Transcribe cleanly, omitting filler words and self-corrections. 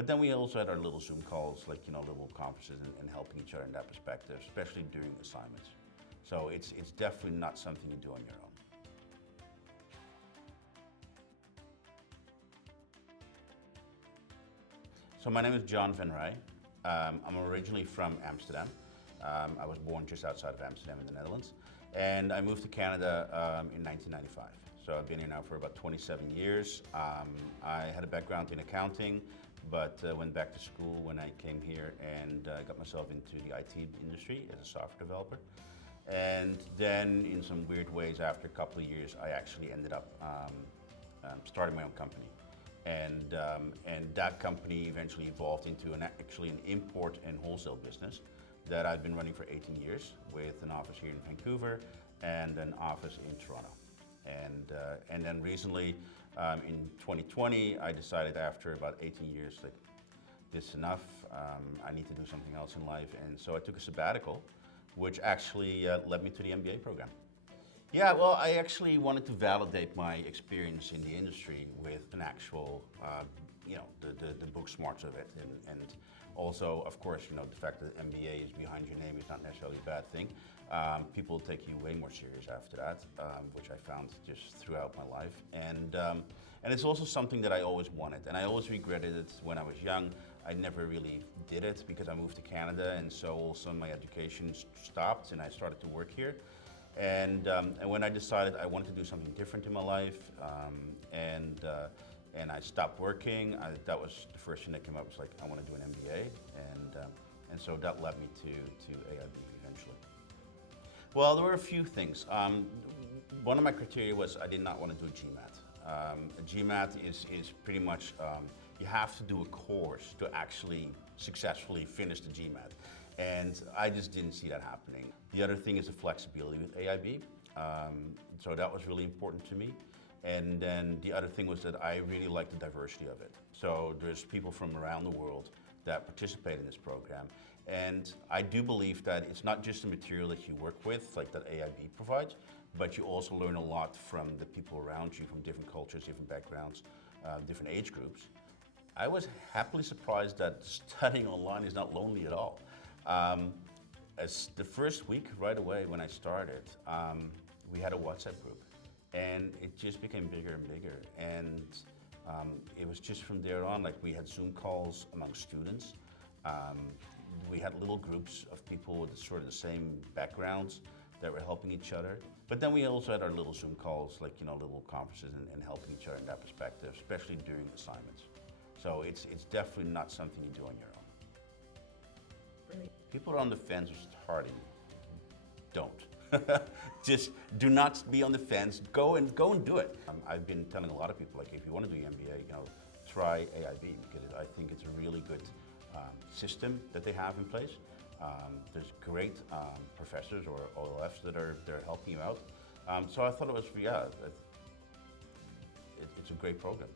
But then we also had our little Zoom calls, like, little conferences and helping each other in that perspective, especially during assignments. So it's definitely not something you do on your own. So my name is John Van Rij. I'm originally from Amsterdam. I was born just outside of Amsterdam in the Netherlands. And I moved to Canada in 1995. So I've been here now for about 27 years. I had a background in accounting, but went back to school when I came here and got myself into the IT industry as a software developer. And then in some weird ways, after a couple of years, I actually ended up starting my own company. And that company eventually evolved into actually an import and wholesale business that I've been running for 18 years with an office here in Vancouver and an office in Toronto. And then recently, in 2020, I decided after about 18 years, like, this is enough, I need to do something else in life. And so I took a sabbatical, which actually led me to the MBA program. Yeah, well, I actually wanted to validate my experience in the industry with an actual, the book smarts of it. And also, of course, the fact that MBA is behind your name is not necessarily a bad thing. People take you way more serious after that, which I found just throughout my life. And it's also something that I always wanted. And I always regretted it when I was young. I never really did it because I moved to Canada, and so also my education stopped and I started to work here. And when I decided I wanted to do something different in my life, and I stopped working, that was the first thing that came up. Was like, I want to do an MBA, and so that led me to AIB eventually. Well, there were a few things. One of my criteria was I did not want to do GMAT. A GMAT is pretty much, you have to do a course to actually successfully finish the GMAT. And I just didn't see that happening. The other thing is the flexibility with AIB. So that was really important to me. And then the other thing was that I really like the diversity of it. So there's people from around the world that participate in this program. And I do believe that it's not just the material that you work with, like that AIB provides, but you also learn a lot from the people around you, from different cultures, different backgrounds, different age groups. I was happily surprised that studying online is not lonely at all. As the first week, right away when I started, we had a WhatsApp group, and it just became bigger and bigger. And it was just from there on, like, we had Zoom calls among students. We had little groups of people with sort of the same backgrounds that were helping each other. But then we also had our little Zoom calls, like, little conferences and helping each other in that perspective, especially during assignments. So it's definitely not something you do on your own. People are on the fence with starting. Don't. Just do not be on the fence. Go and do it. I've been telling a lot of people, like, if you want to do an MBA, try AIB, because I think it's a really good system that they have in place. There's great professors or OLFs that are helping you out. So I thought it was, it's a great program.